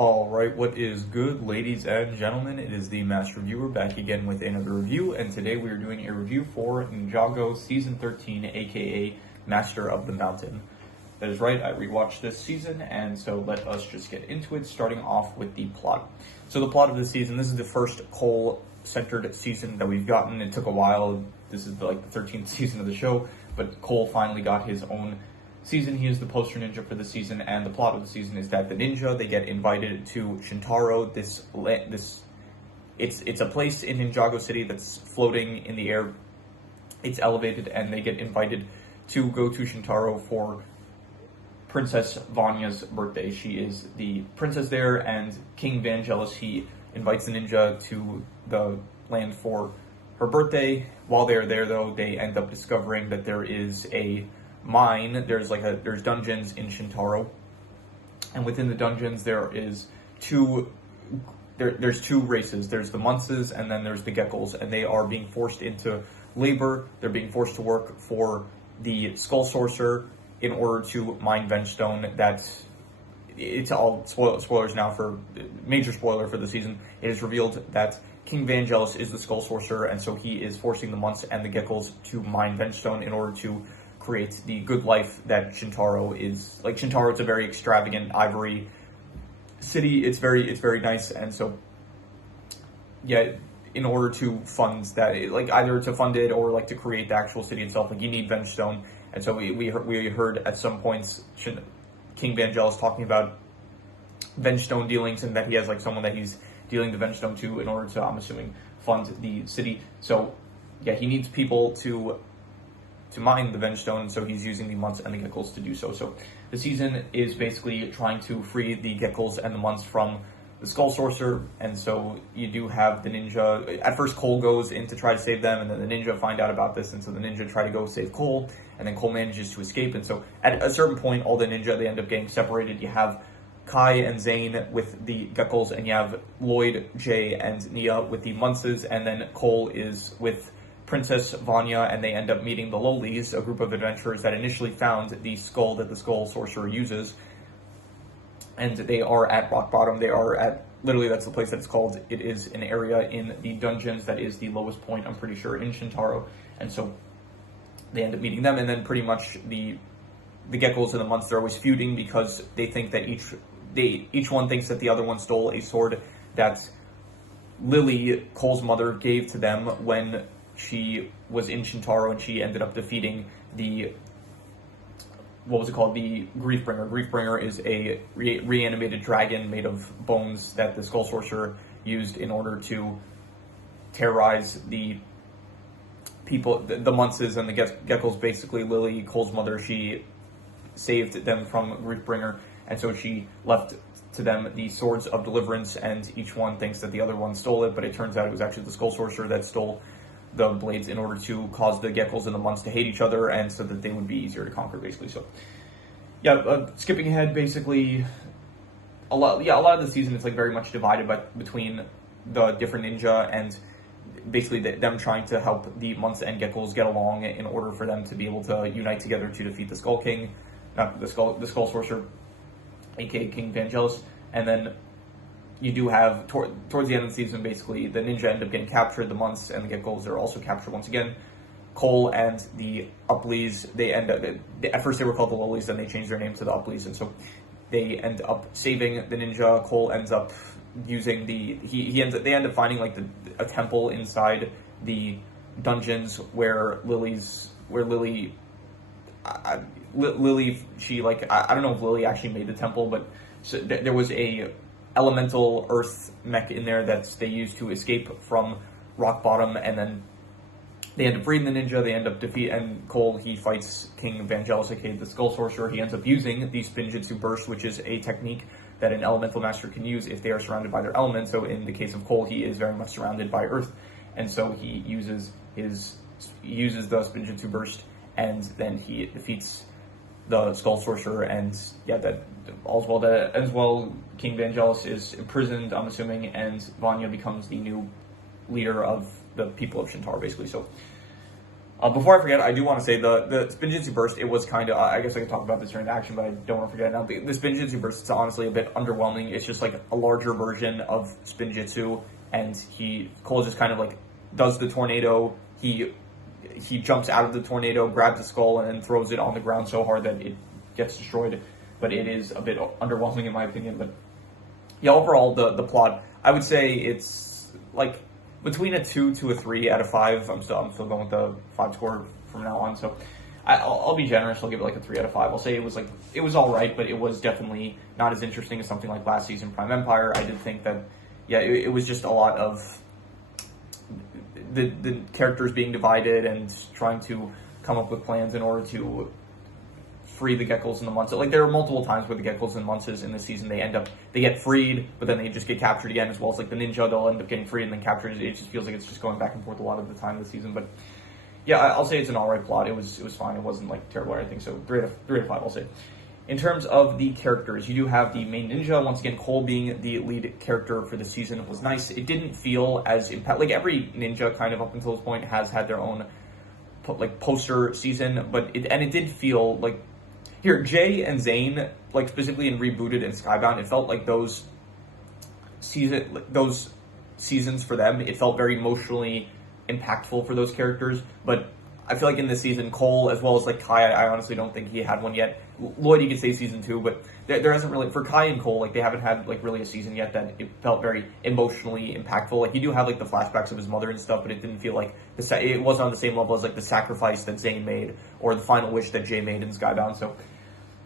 Alright, what is good, ladies and gentlemen? It is the Master Reviewer back again with another review, and today we are doing a review for Ninjago Season 13, aka Master of the Mountain. That is right, I rewatched this season, and so let us just get into it, starting off with the plot. So the plot of the season, this is the first Cole-centered season that we've gotten. It took a while. This is the 13th season of the show, but Cole finally got his own season. He is the poster ninja for the season, and the plot of the season is that the ninja, they get invited to Shintaro. It's a place in Ninjago City that's floating in the air. It's elevated, and they get invited to go to Shintaro for Princess Vanya's birthday. She is the princess there, and King Vangelis, he invites the ninja to the land for her birthday. While they're there, though, they end up discovering that there is a mine. There's dungeons in Shintaro, and within the dungeons there's two races. There's the Munces, and then there's the Geckos, and they are being forced into labor. They're being forced to work for the Skull Sorcerer in order to mine Vengestone. It's all spoilers now, for major spoiler for the season. It is revealed that King Vangelis is the Skull Sorcerer, and so he is forcing the Munce and the Geckos to mine Vengestone in order to create the good life that Shintaro is. Like, Shintaro, it's a very extravagant ivory city. It's very nice, and so yeah, in order to fund that, either to fund it or to create the actual city itself, you need Vengestone. And so we heard at some points King Vangelis talking about Vengestone dealings, and that he has someone that he's dealing the Vengestone to in order to, I'm assuming, fund the city. So yeah, he needs people to mine the Vengestone, so he's using the Munce and the Geckos to do so. So the season is basically trying to free the Geckos and the Munce from the Skull Sorcerer, and so you do have the ninja. At first, Cole goes in to try to save them, and then the ninja find out about this, and so the ninja try to go save Cole, and then Cole manages to escape, and so at a certain point, all the ninja, they end up getting separated. You have Kai and Zane with the Geckos, and you have Lloyd, Jay, and Nia with the Munces, and then Cole is with Princess Vanya, and they end up meeting the Lolies, a group of adventurers that initially found the skull that the Skull Sorcerer uses. And they are at Rock Bottom. They are at, literally, that's the place that it's called. It is an area in the dungeons that is the lowest point, I'm pretty sure, in Shintaro. And so they end up meeting them, and then pretty much the Geckos and the Munce, they're always feuding because they think that each one thinks that the other one stole a sword that Lily, Cole's mother, gave to them when she was in Shintaro, and she ended up defeating the Griefbringer. Griefbringer is a reanimated dragon made of bones that the Skull Sorcerer used in order to terrorize the people, the Munces and the Geckos. Basically, Lily, Cole's mother, she saved them from Griefbringer, and so she left to them the Swords of Deliverance, and each one thinks that the other one stole it, but it turns out it was actually the Skull Sorcerer that stole the blades in order to cause the Geckos and the Munce to hate each other, and so that they would be easier to conquer, basically. So yeah, skipping ahead, basically, a lot of the season is very much divided between the different ninja, and basically them trying to help the Munce and Geckos get along in order for them to be able to unite together to defeat the Skull King, not the Skull Sorcerer, aka King Vangelis. And then you do have, towards the end of the season, basically, the ninja end up getting captured. The Munce and the Geckos are also captured once again. Cole and the Uplies, they end up, at first they were called the Lolies, then they changed their name to the Uplies, and so they end up saving the ninja. Cole ends up using they end up finding a temple inside the dungeons where Lily, she I don't know if Lily actually made the temple, but so there was a elemental earth mech in there that they used to escape from Rock Bottom, and then they end up freeing the ninja. They end up and Cole, he fights King Vangelis, aka the Skull Sorcerer. He ends up using the Spinjitzu Burst, which is a technique that an elemental master can use if they are surrounded by their element. So in the case of Cole, he is very much surrounded by earth, and so he uses the Spinjitzu Burst, and then he defeats the Skull Sorcerer, and yeah, that as well, King Vangelis is imprisoned, I'm assuming, and Vanya becomes the new leader of the people of Shintaro, basically. So Before I forget, I do want to say the Spinjitzu Burst, it was kind of, I guess I could talk about this during the action, but I don't want to forget it now. The Spinjitzu Burst is honestly a bit underwhelming. It's just like a larger version of Spinjitzu, and Cole just kind of like does the tornado. He jumps out of the tornado, grabs the skull, and then throws it on the ground so hard that it gets destroyed. But it is a bit underwhelming in my opinion. But yeah, overall, the plot, I would say it's like between a 2 to a 3 out of 5. I'm still going with the 5 score from now on. So I'll be generous. I'll give it like a 3 out of 5. I'll say it was all right, but it was definitely not as interesting as something like last season Prime Empire. I did think that, yeah, it was just a lot of the characters being divided and trying to come up with plans in order to free the Geckos and the Munces. Like, there are multiple times where the Geckos and Munces in this season, they get freed, but then they just get captured again, as well as like the ninja, they'll end up getting freed and then captured. It just feels like it's just going back and forth a lot of the time this season. But yeah, I'll say it's an alright plot. It was fine. It wasn't like terrible or anything. So 3 out of 5, I'll say. In terms of the characters, you do have the main ninja. Once again, Cole being the lead character for the season was nice. It didn't feel as like every ninja kind of up until this point has had their own like poster season, but it did feel like here Jay and Zane, like specifically in Rebooted and Skybound, it felt like those seasons for them, it felt very emotionally impactful for those characters. But I feel like in this season, Cole, as well as like Kai, I honestly don't think he had one yet. Lloyd, you could say season 2, but there hasn't really, for Kai and Cole, like they haven't had like really a season yet that it felt very emotionally impactful. Like you do have like the flashbacks of his mother and stuff, but it didn't feel like it wasn't on the same level as like the sacrifice that Zane made or the final wish that Jay made in Skybound. So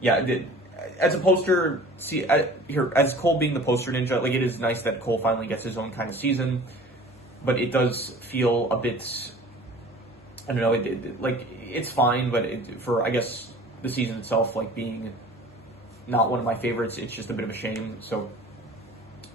yeah, as a poster, as Cole being the poster ninja, like it is nice that Cole finally gets his own kind of season, but it does feel a bit, I don't know, like it's fine, but for I guess the season itself, like being not one of my favorites, it's just a bit of a shame. So,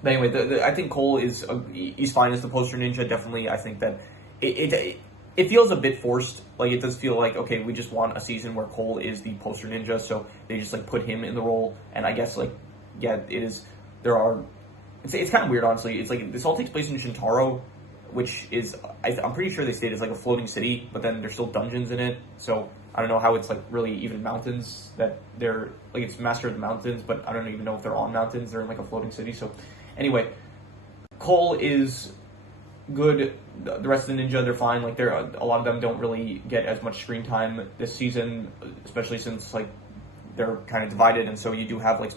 but anyway, I think Cole he's fine as the poster ninja. Definitely, I think that it feels a bit forced. Like it does feel like, okay, we just want a season where Cole is the poster ninja, so they just like put him in the role. And I guess like, yeah, it is. It's kind of weird, honestly. It's like this all takes place in Shintaro, which is I'm pretty sure they state it's like a floating city, but then there's still dungeons in it. So I don't know how it's like really even mountains that they're like it's Master of the Mountains, but I don't even know if they're on mountains. They're in like a floating city. So anyway, Cole is good. The rest of the ninja, they're fine. Like a lot of them don't really get as much screen time this season, especially since like they're kind of divided, and so you do have like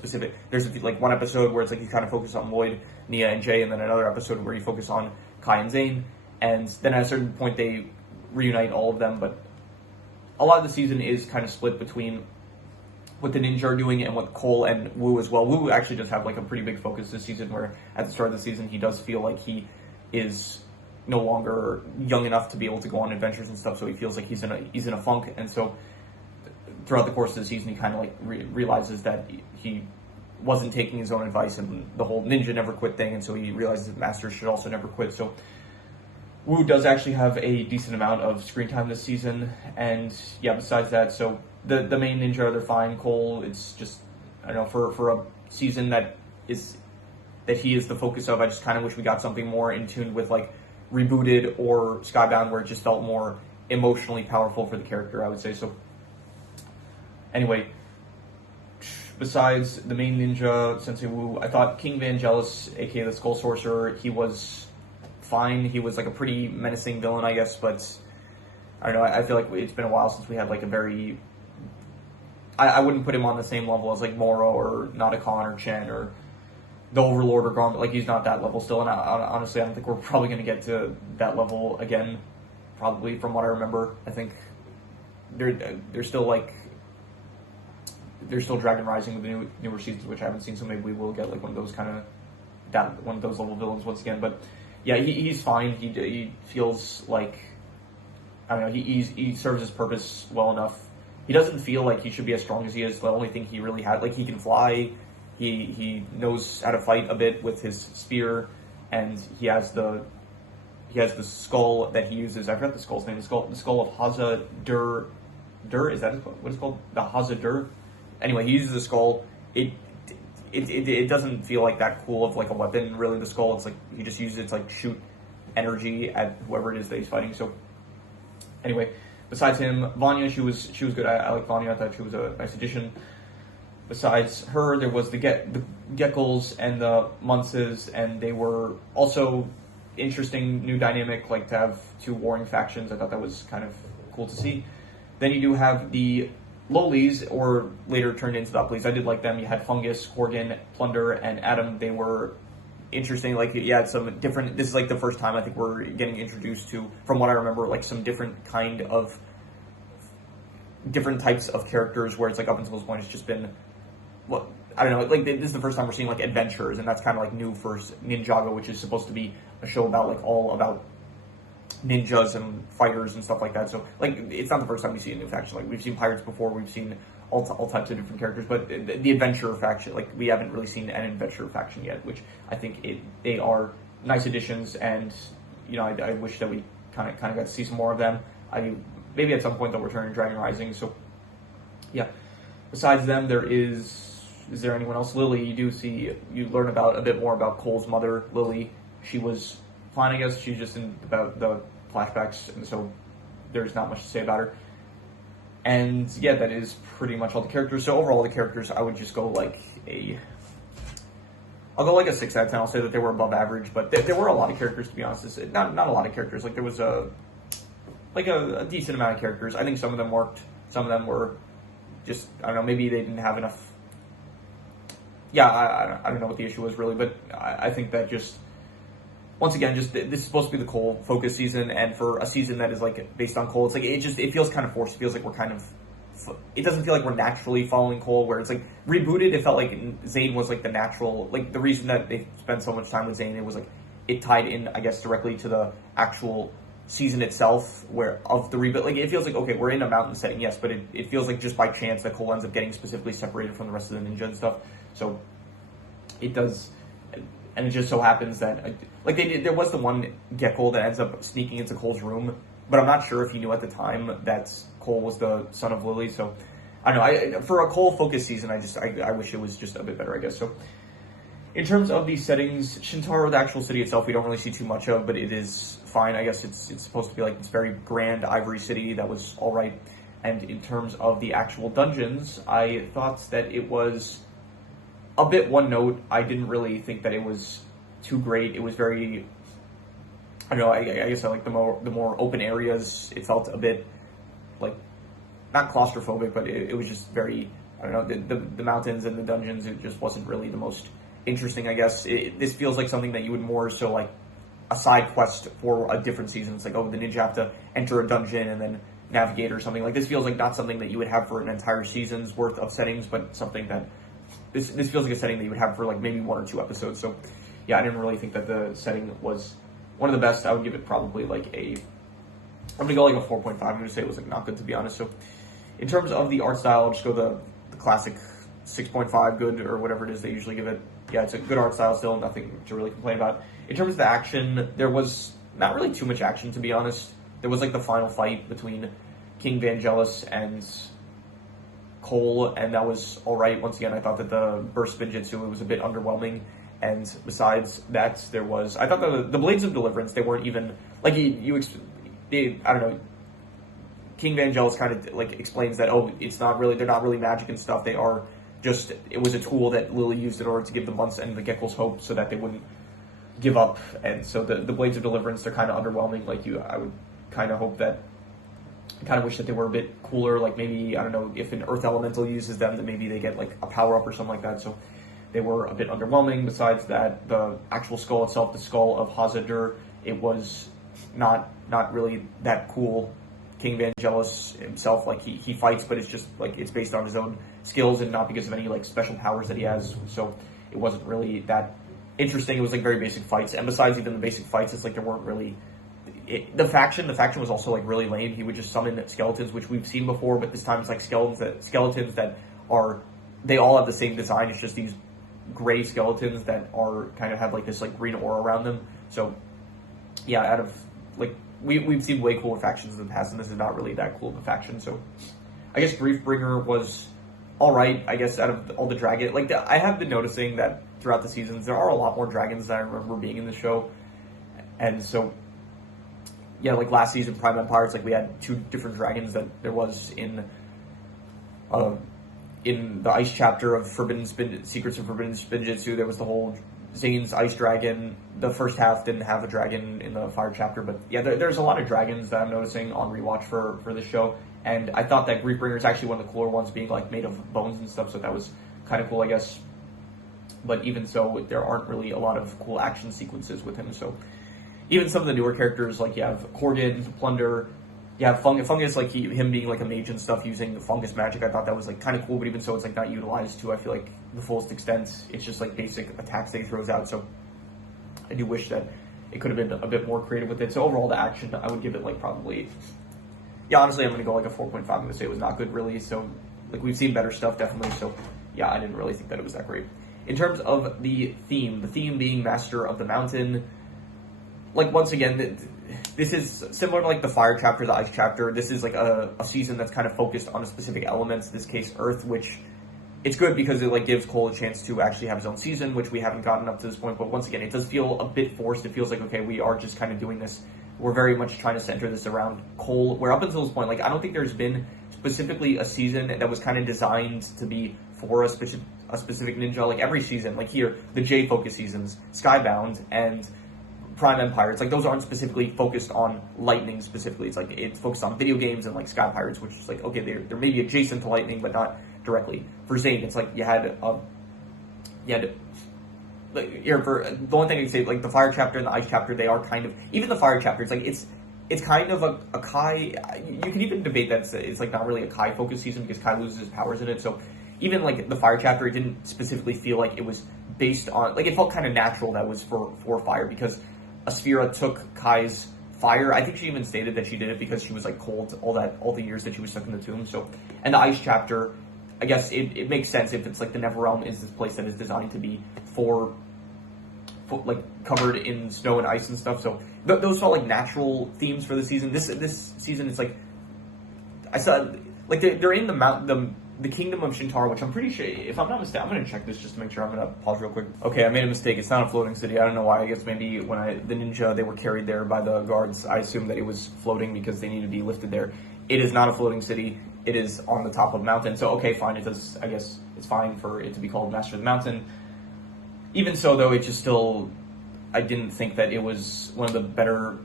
there's like one episode where it's like you kind of focus on Lloyd, Nia, and Jay, and then another episode where you focus on Kai and Zane, and then at a certain point they reunite all of them. But a lot of the season is kind of split between what the ninja are doing and what Cole and Wu as well. Wu actually does have like a pretty big focus this season, where at the start of the season he does feel like he is no longer young enough to be able to go on adventures and stuff, so he feels like he's in a funk. And so throughout the course of the season he kind of like realizes that he wasn't taking his own advice and the whole ninja never quit thing, and so he realizes that masters should also never quit. So Wu does actually have a decent amount of screen time this season. And yeah, besides that, so the main ninja, they're fine. Cole, it's just, I don't know, for a season that he is the focus of, I just kind of wish we got something more in tune with like Rebooted or Skybound, where it just felt more emotionally powerful for the character, I would say. So anyway, besides the main ninja, Sensei Wu, I thought King Vangelis, aka the Skull Sorcerer, he was fine. He was like a pretty menacing villain, I guess, but I don't know, I feel like it's been a while since we had like a very, I wouldn't put him on the same level as like Moro or Natakan or Chen or the Overlord or Garm. Like he's not that level still, and honestly I don't think we're probably going to get to that level again, probably, from what I remember. I think they're still Dragon Rising with the newer seasons, which I haven't seen, so maybe we will get like one of those level villains once again. But yeah, he's fine. He feels like, I don't know, he serves his purpose well enough. He doesn't feel like he should be as strong as he is. The only thing he really had, like, he can fly. He knows how to fight a bit with his spear, and he has the skull that he uses. I forgot the skull's name. The skull of Haza Dur. Is that what it's called? The Haza Dur. Anyway, he uses the skull. It doesn't feel like that cool of like a weapon, really. The skull, it's like he just uses it to like shoot energy at whoever it is that he's fighting. So anyway, besides him, Vanya, she was good. I like Vanya. I thought she was a nice addition. Besides her, there was the Geckles and the Munces, and they were also interesting new dynamic, like to have two warring factions. I thought that was kind of cool to see. Then you do have the Lolies, or later turned into the Uplies. I did like them. You had Fungus, Horgan, Plunder, and Adam. They were interesting. Like, you had some different, this is like the first time I think we're getting introduced to, from what I remember, like some different types of characters, where it's like up until this point it's just been, well, I don't know, like this is the first time we're seeing like adventures, and that's kind of like new for Ninjago, which is supposed to be a show about like all about ninjas and fighters and stuff like that. So like it's not the first time we see a new faction. Like we've seen pirates before, we've seen all types of different characters, but the adventure faction, like we haven't really seen an adventure faction yet, which I think they are nice additions, and you know I wish that we kind of got to see some more of them. Maybe at some point they'll return in Dragon Rising. So yeah, besides them, is there anyone else? Lily, you learn a bit more about Cole's mother, Lily. She was fine, I guess. She's just in about the flashbacks, and so there's not much to say about her. And yeah, that is pretty much all the characters. So overall, the characters, I would just go like I'll go like a 6 out of 10. I'll say that they were above average, but there were a lot of characters, to be honest. Not a lot of characters. Like there was a decent amount of characters. I think some of them worked. Some of them were just, I don't know, maybe they didn't have enough. Yeah, I don't know what the issue was really, but I think that just, once again, just this is supposed to be the Cole focus season, and for a season that is like based on Cole, it's like it feels kind of forced. It feels like we're kind of, it doesn't feel like we're naturally following Cole, where it's like rebooted. It felt like Zane was like the natural, like the reason that they spent so much time with Zane, it was like it tied in, I guess, directly to the actual season itself, where of the reboot. Like it feels like, okay, we're in a mountain setting, yes, but it feels like just by chance that Cole ends up getting specifically separated from the rest of the ninja and stuff. So it does, and it just so happens that like there was the one Gekko that ends up sneaking into Cole's room, but I'm not sure if he knew at the time that Cole was the son of Lily. So I don't know. For a Cole focused season, I wish it was just a bit better, I guess. So in terms of the settings, Shintaro, the actual city itself, we don't really see too much of, but it is fine. I guess it's supposed to be like this very grand ivory city that was all right. And in terms of the actual dungeons, I thought that it was a bit one note. I didn't really think that it was too great. It was very, I don't know, I guess I like the more open areas. It felt a bit like, not claustrophobic, but it was just very, I don't know, the mountains and the dungeons, it just wasn't really the most interesting, I guess. This feels like something that you would more so like a side quest for a different season. It's like, oh, the ninja have to enter a dungeon and then navigate or something. Like this feels like not something that you would have for an entire season's worth of settings, but something that this feels like a setting that you would have for like maybe 1 or 2 episodes. So yeah, I didn't really think that the setting was one of the best. I would give it probably like I'm gonna go like a 4.5. I'm gonna say it was like not good, to be honest. So in terms of the art style, I'll just go the classic 6.5 good, or whatever it is they usually give it. Yeah, it's a good art style still, nothing to really complain about. In terms of the action, there was not really too much action, to be honest. There was like the final fight between King Vangelis and Cole, and that was alright. Once again, I thought that the burst Spinjitzu, it was a bit underwhelming. And besides that, I thought the Blades of Deliverance, they weren't even, like, I don't know, King Vangelis kind of, like, explains that, oh, they're not really magic and stuff, they are just, it was a tool that Lily used in order to give the Munts and the Geckles hope so that they wouldn't give up. And so the Blades of Deliverance, they're kind of underwhelming. Like, I would kind of hope that, I kind of wish that they were a bit cooler, like maybe, I don't know, if an Earth Elemental uses them, then maybe they get, like, a power-up or something like that. So they were a bit underwhelming. Besides that, the actual skull itself, the skull of Hazadur, it was not really that cool. King Vangelis himself, like, he fights, but it's just, like, it's based on his own skills and not because of any, like, special powers that he has. So it wasn't really that interesting. It was, like, very basic fights. And besides even the basic fights, it's like there weren't really... The faction was also, like, really lame. He would just summon skeletons, which we've seen before, but this time it's, like, skeletons that are... They all have the same design. It's just these gray skeletons that are kind of have like this like green aura around them. So yeah, out of like we've seen way cooler factions in the past, and this is not really that cool of a faction. So I guess Griefbringer was all right. I guess out of all the dragon, like I have been noticing that throughout the seasons there are a lot more dragons than I remember being in the show, and so yeah, like last season, Prime Empire, it's like we had two different dragons that there was in the Ice chapter of Secrets of Forbidden Spinjitzu. There was the whole Zane's Ice Dragon. The first half didn't have a dragon in the Fire chapter, but yeah, there's a lot of dragons that I'm noticing on rewatch for this show, and I thought that Griefbringer is actually one of the cooler ones, being like made of bones and stuff, so that was kind of cool, I guess. But even so, there aren't really a lot of cool action sequences with him, so even some of the newer characters, like you have Corgan, Plunder, you have Fungus, like him being like a mage and stuff, using the fungus magic, I thought that was like kind of cool, but even so, it's like not utilized to, I feel like, the fullest extent. It's just like basic attacks that he throws out, so I do wish that it could have been a bit more creative with it. So overall, the action, I would give it like probably, yeah, honestly, I'm going to go like a 4.5. I'm going to say it was not good, really, so like we've seen better stuff, definitely, so yeah, I didn't really think that it was that great. In terms of the theme being Master of the Mountain, like, once again, this is similar to like the Fire chapter, the Ice chapter. This is like a season that's kind of focused on a specific element, in this case Earth, which it's good because it like gives Cole a chance to actually have his own season, which we haven't gotten up to this point. But once again, it does feel a bit forced. It feels like, okay, we are just kind of doing this. We're very much trying to center this around Cole, where up until this point, like, I don't think there's been specifically a season that was kind of designed to be for a specific ninja. Like every season, like here, the J focus seasons, Skybound and Prime Empire, it's like those aren't specifically focused on lightning specifically. It's like it's focused on video games and like Sky Pirates, which is like, okay, they're maybe adjacent to lightning, but not directly. For Zane, it's like you had like, here, for the one thing I can say, like the Fire chapter and the Ice chapter, they are kind of, even the Fire chapter, it's like it's kind of a Kai. You can even debate that it's like not really a Kai focused season because Kai loses his powers in it. So even like the Fire chapter, it didn't specifically feel like it was based on, like, it felt kind of natural that was for Fire, because Asphira took Kai's fire. I think she even stated that she did it because she was like cold all the years that she was stuck in the tomb. So, and the Ice chapter, I guess it makes sense if it's like the Neverrealm is this place that is designed to be for like covered in snow and ice and stuff. So those felt like natural themes for the season. This season, it's like, I saw like they're in the kingdom of Shintaro, which I'm pretty sure, if I'm not mistaken, I'm going to check this just to make sure. I'm going to pause real quick. Okay, I made a mistake. It's not a floating city. I don't know why. I guess maybe when the ninja, they were carried there by the guards, I assumed that it was floating because they need to be lifted there. It is not a floating city. It is on the top of a mountain. So, okay, fine. It does, I guess it's fine for it to be called Master of the Mountain. Even so, though, it just still, I didn't think that it was one of the better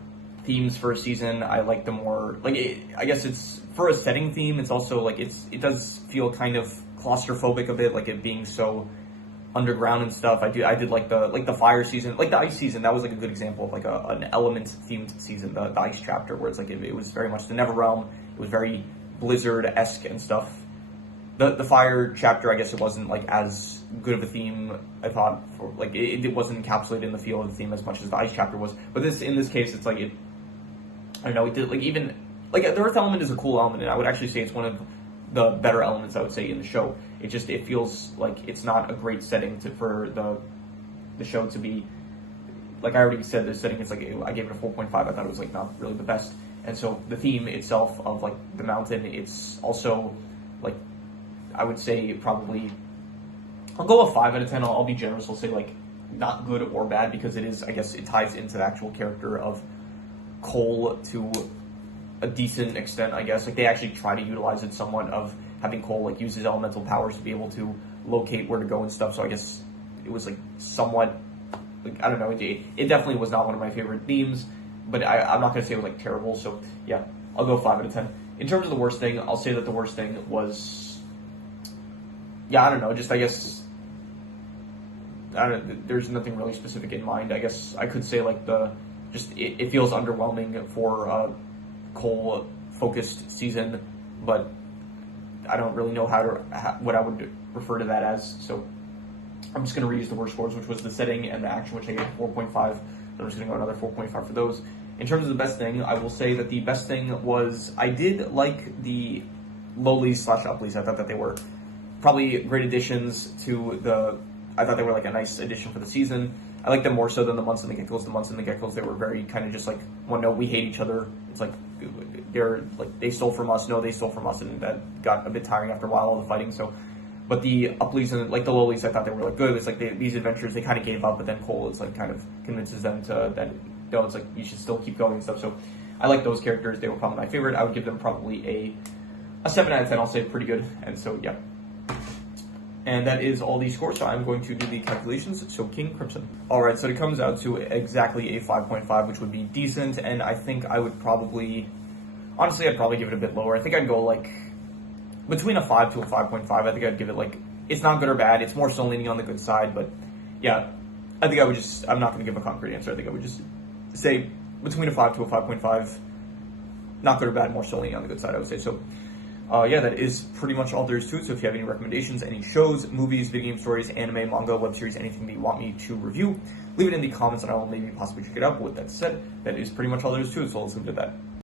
themes for a season. I like the more, like, I guess it's, for a setting theme, it's also, like, it does feel kind of claustrophobic a bit, like it being so underground and stuff. I did like the Fire season, like the Ice season, that was like a good example of like an element-themed season, the Ice chapter, where it's like, it was very much the Neverrealm, it was very Blizzard-esque and stuff. The Fire chapter, I guess it wasn't like as good of a theme, I thought, for like it wasn't encapsulated in the feel of the theme as much as the Ice chapter was. But in this case, it's like I don't know, it did, like, even like the Earth element is a cool element, and I would actually say it's one of the better elements, I would say, in the show. It feels like it's not a great setting for the show to be, like I already said, the setting is like, I gave it a 4.5. I thought it was like not really the best. And so the theme itself of like the mountain, it's also like, I would say probably, I'll go a 5 out of 10. I'll be generous. I'll say like not good or bad, because it is, I guess it ties into the actual character of Cole to a decent extent, I guess. Like they actually try to utilize it somewhat, of having Cole like use his elemental powers to be able to locate where to go and stuff. So I guess it was like somewhat, like, I don't know, it definitely was not one of my favorite themes, but I'm not going to say it was like terrible. So yeah, I'll go 5 out of 10. In terms of the worst thing, I'll say that the worst thing was, yeah, I don't know, just I guess, there's nothing really specific in mind. I guess I could say like it feels underwhelming for a Cole-focused season, but I don't really know what I would refer to that as. So I'm just going to reuse the worst scores, which was the setting and the action, which I gave 4.5. So I'm just going to go another 4.5 for those. In terms of the best thing, I will say that the best thing was, I did like the lowlies/uplies. I thought that they were probably great additions to I thought they were like a nice addition for the season. I like them more so than the Months and the Geckos. The Months and the Geckos, they were very kind of just like, well, no, we hate each other. It's like, they're like, they stole from us. No, they stole from us, and that got a bit tiring after a while, all the fighting. So, but the uplies and like the lowlies, I thought they were like good. It's like these adventures, they kind of gave up, but then Cole is like kind of convinces them to that, no, it's like you should still keep going and stuff. So I like those characters. They were probably my favorite. I would give them probably a 7 out of 10. I'll say pretty good. And so, yeah. And that is all the scores, so I'm going to do the calculations. So King Crimson. Alright, so it comes out to exactly a 5.5, which would be decent, and I think I would probably, honestly, I'd probably give it a bit lower. I think I'd go, like, between a 5 to a 5.5. I think I'd give it, like, it's not good or bad, it's more so leaning on the good side, but, yeah, I think I would just, I'm not going to give a concrete answer. I think I would just say between a 5 to a 5.5, not good or bad, more so leaning on the good side, I would say. So, yeah, that is pretty much all there is to it. So if you have any recommendations, any shows, movies, video game stories, anime, manga, web series, anything that you want me to review, leave it in the comments and I will maybe possibly check it out. But with that said, that is pretty much all there is to it. So let's leave it at that.